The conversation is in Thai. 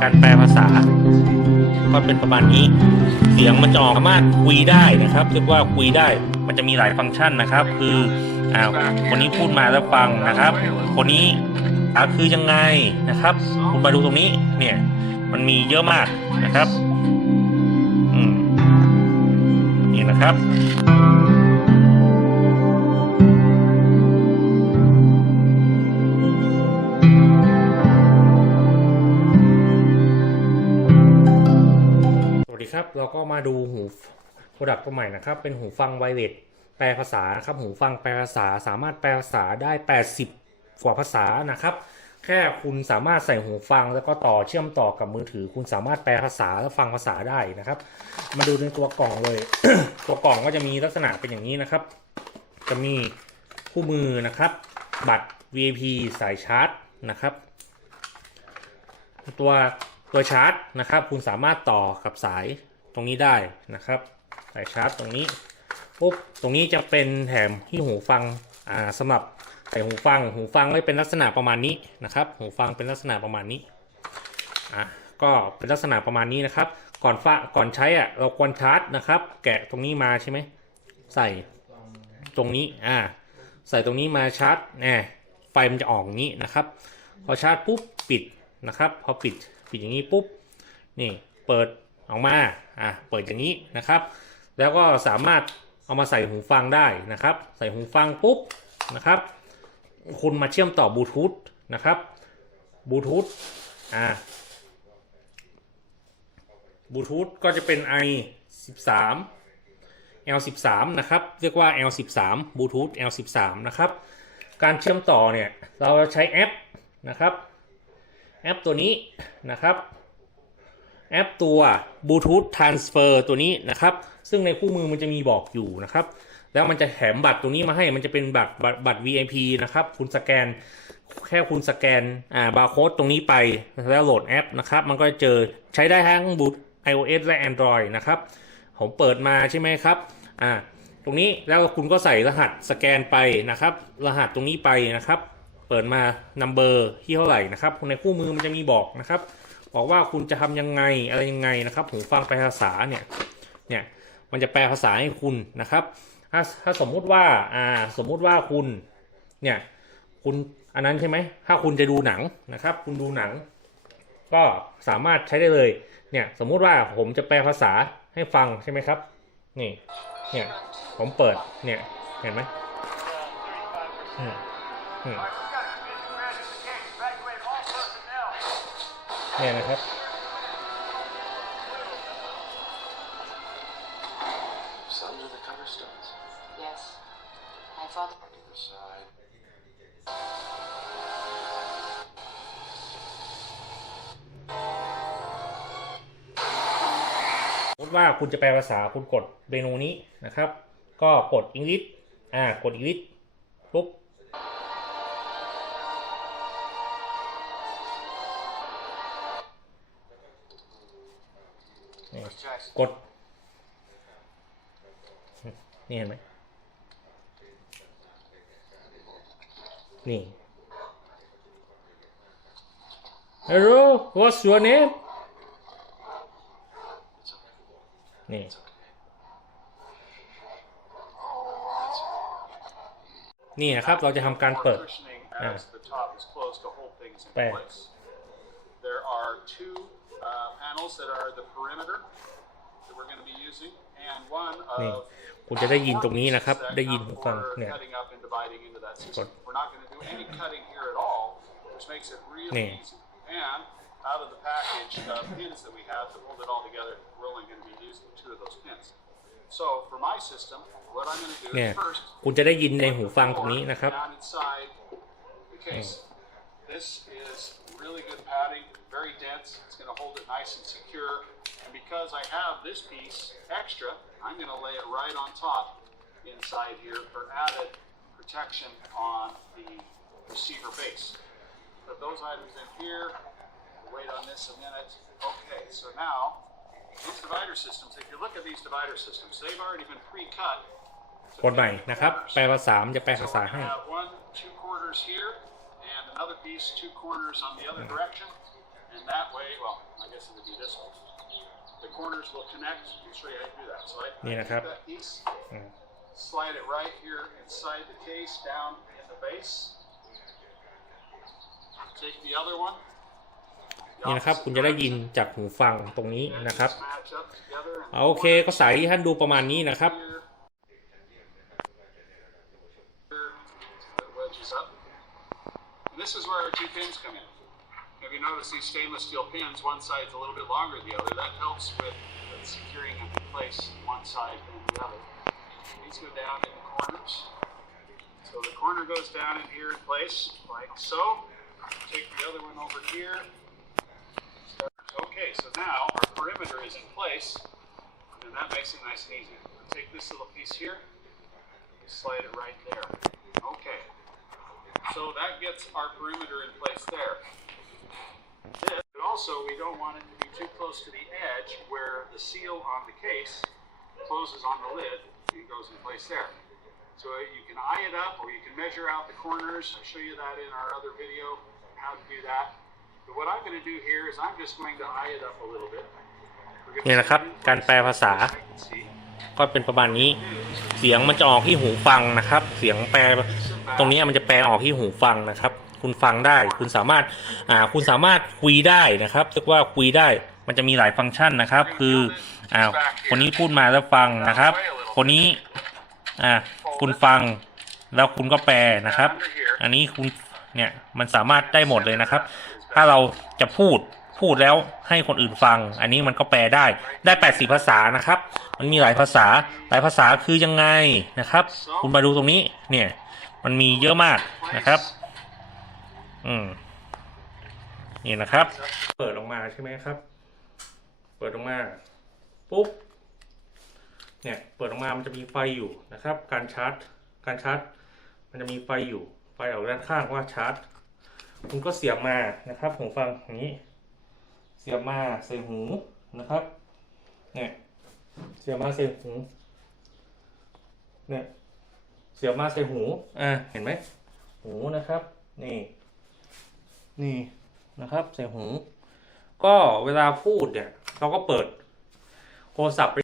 การแปลภาษา ก็เป็นประมาณนี้ เสียงมันจะออกสามารถคุยได้นะครับเรียกว่าคุยได้ มันจะมีหลายฟังก์ชันนะครับ คืออ่าคนนี้พูดมาแล้วฟังนะครับ คนนี้อ่าคือยังไงนะครับ คุณมาดูตรงนี้เนี่ย มันมีเยอะมากนะครับ อืมนี่นะครับ สวัสดีครับ เราก็มาดูหูโปรดักต์ตัวใหม่นะครับ เป็นหูฟังไวเลสแปลภาษานะครับ หูฟังแปลภาษาสามารถแปลภาษาได้ 80 กว่าภาษานะครับ แค่คุณสามารถใส่หูฟังแล้วก็ต่อเชื่อมต่อกับมือถือ คุณสามารถแปลภาษาและฟังภาษาได้นะครับ มาดูในตัวกล่องเลย ตัวกล่องก็จะมีลักษณะเป็นอย่างนี้นะครับ จะมีคู่มือนะครับ บัตร VIP สายชาร์จนะครับ ตัวตัวชาร์จนะครับ คุณสามารถต่อกับสาย ตรงนี้ได้นะครับสายชาร์จตรงนี้ปุ๊บตรงนี้จะเป็นแถมที่หูฟังอ่าสำหรับใส่หูฟัง หูฟังก็เป็นลักษณะประมาณนี้นะครับ หูฟังเป็นลักษณะประมาณนี้อะก็เป็นลักษณะประมาณนี้นะครับ ก่อนฟ้าก่อนใช้อะเราควรชาร์จนะครับ แกะตรงนี้มาใช่ไหมใส่ตรงนี้อ่าใส่ตรงนี้มาชาร์จแน่ไฟมันจะออกอย่างนี้นะครับ พอชาร์จปุ๊บปิดนะครับ พอปิดปิดอย่างนี้ปุ๊บนี่เปิด ออกมาอะเปิดอย่างนี้นะครับ แล้วก็สามารถเอามาใส่หูฟังได้นะครับ ใส่หูฟังปุ๊บนะครับ คุณมาเชื่อมต่อบลูทูธนะครับบลูทูธอ่าบลูทูธก็จะเป็น i 13 L 13นะครับ เรียกว่า L 13บลูทูธ L 13นะครับ การเชื่อมต่อเนี่ย เราใช้แอปนะครับ แอปตัวนี้นะครับ แอปตัว Bluetooth Transfer ตัวนี้นะครับ ซึ่งในคู่มือมันจะมีบอกอยู่นะครับ แล้วมันจะแถมบัตรตัวนี้มาให้มันจะเป็นบัตรบัตรบัตร VIP นะครับ คุณสแกนแค่คุณสแกนอ่าบาร์โค้ดตรงนี้ไปแล้วโหลดแอปนะครับ มันก็จะเจอใช้ได้ทั้งบู iOS และ Android นะครับ ผมเปิดมาใช่ไหมครับอ่าตรงนี้แล้วคุณก็ใส่รหัสสแกนไปนะครับ รหัสตรงนี้ไปนะครับ เปิดมา number ที่เท่าไหร่นะครับในคู่มือมันจะมีบอกนะครับ บอกว่าคุณจะทำยังไงอะไรยังไงนะครับหูฟังแปลภาษาเนี่ยเนี่ยมันจะแปลภาษาให้คุณนะครับ ถ้าถ้าสมมุติว่าอ่าสมมุติว่าคุณเนี่ยคุณอันนั้นใช่ไหมถ้าคุณจะดูหนังนะครับ คุณดูหนัง ก็สามารถใช้ได้เลยเนี่ยสมมุติว่าผมจะแปลภาษาให้ฟังใช่ไหมครับ นี่เนี่ยผมเปิดเนี่ยเห็นไหมอืมอืม เนี่ยนะครับ Some of the cover stones. Yes. My father. Either side. สมมติว่าคุณจะแปลภาษาคุณกดเมนูนี้นะครับ ก็กด English อ่ากด English ปุ๊บ นี่กด นี่เห็นไหมนี่ Hello what's your name นี่นี่นะครับ เราจะทำการเปิด Cushioning Yeah. as the top is closed to hold things in Bang. place. There are two uh, panels that are the perimeter that we're going to be using, and one นี่ of คุณจะได้ยินตรงนี้นะครับ that ได้ยิน come หูฟัง for เนี่ย cutting up and dividing into that system. Good. We're not going to do any cutting here at all, which makes it really Yeah. easy. And out of the package of pins that we have to hold it all together, we're only going to be using two of those pins. So for my system, what I'm going to do เนี่ย is first คุณจะได้ยินในหูฟังตรงนี้นะครับ down inside the case. This is really good padding, very dense. It's going to hold it nice and secure. And because I have this piece extra, I'm going to lay it right on top inside here for added protection on the receiver base. Put those items in here. Wait on this a minute. Okay, so now these divider systems, if you look at these divider systems, they've already been pre-cut. to กดใหม่ fit the นะครับ corners. แปลภาษามันจะแปล So ภา we're ษา gonna ให้ have one, two corners here, and another piece, two corners on the other direction. And that way, well, I guess it would be this way. The corners will connect. I'll show you how to do that. So I, I Yeah, take crap. that piece, Mm. slide it right here inside the case, down in the base. Take the other one. the นี่นะครับ opposite คุณจะได้ยิน direction, จากหูฟังตรงนี้ and นะครับ just match up together and เอาโอเคก็สายที่ท่านดูประมาณนี้นะครับ this is where our two pins come in. If you notice these stainless steel pins, one side's a little bit longer than the other. That helps with securing them in place one side and the other. These go down in the corners. So the corner goes down in here in place, like so. Take the other one over here. Okay, so now our perimeter is in place, and that makes it nice and easy. Take this little piece here, slide it right there. Okay. So that gets our perimeter in place there. This, but also, we don't want it to be too close to the edge where the seal on the case closes on the lid and goes in place there. So you can eye it up or you can measure out the corners. I show you that in our other video, how to do that. But what I'm going to do here is I'm just going to eye it up a little bit. We're gonna เนี่ยนะครับ set it in การแปลภาษา ก็เป็นประมาณนี้ เสียงมันจะออกที่หูฟังนะครับ เสียงแปลตรงนี้มันจะแปลออกที่หูฟังนะครับ คุณฟังได้ คุณสามารถอ่าคุณสามารถคุยได้นะครับเรียกว่าคุยได้ มันจะมีหลายฟังก์ชันนะครับ คืออ่าคนนี้พูดมาแล้วฟังนะครับ คนนี้อ่าคุณฟังแล้วคุณก็แปลนะครับ อันนี้คุณเนี่ยมันสามารถได้หมดเลยนะครับ ถ้าเราจะพูด พูดแล้วให้คนอื่นฟัง อันนี้มันก็แปลได้ได้แปดสิภาษานะครับ มันมีหลายภาษาหลายภาษาคือยังไงนะครับ คุณมาดูตรงนี้เนี่ย มันมีเยอะมากนะครับ อืมนี่นะครับ เปิดออกมาใช่ไหมครับ เปิดออกมาปุ๊บเนี่ยเปิดออกมามันจะมีไฟอยู่นะครับ การชาร์จ การชาร์จ มันจะมีไฟอยู่ ไฟออกด้านข้างว่าชาร์จ คุณก็เสียบมานะครับหูฟังอย่างนี้ เสียบมาใส่หูนะครับเนี่ยเสียบมาใส่หูเนี่ยเสียบมาใส่หูอ่าเห็นไหมหูนะครับนี่นี่นะครับ ใส่หู ก็เวลาพูดเนี่ย เราก็เปิดโทรศัพท์ไป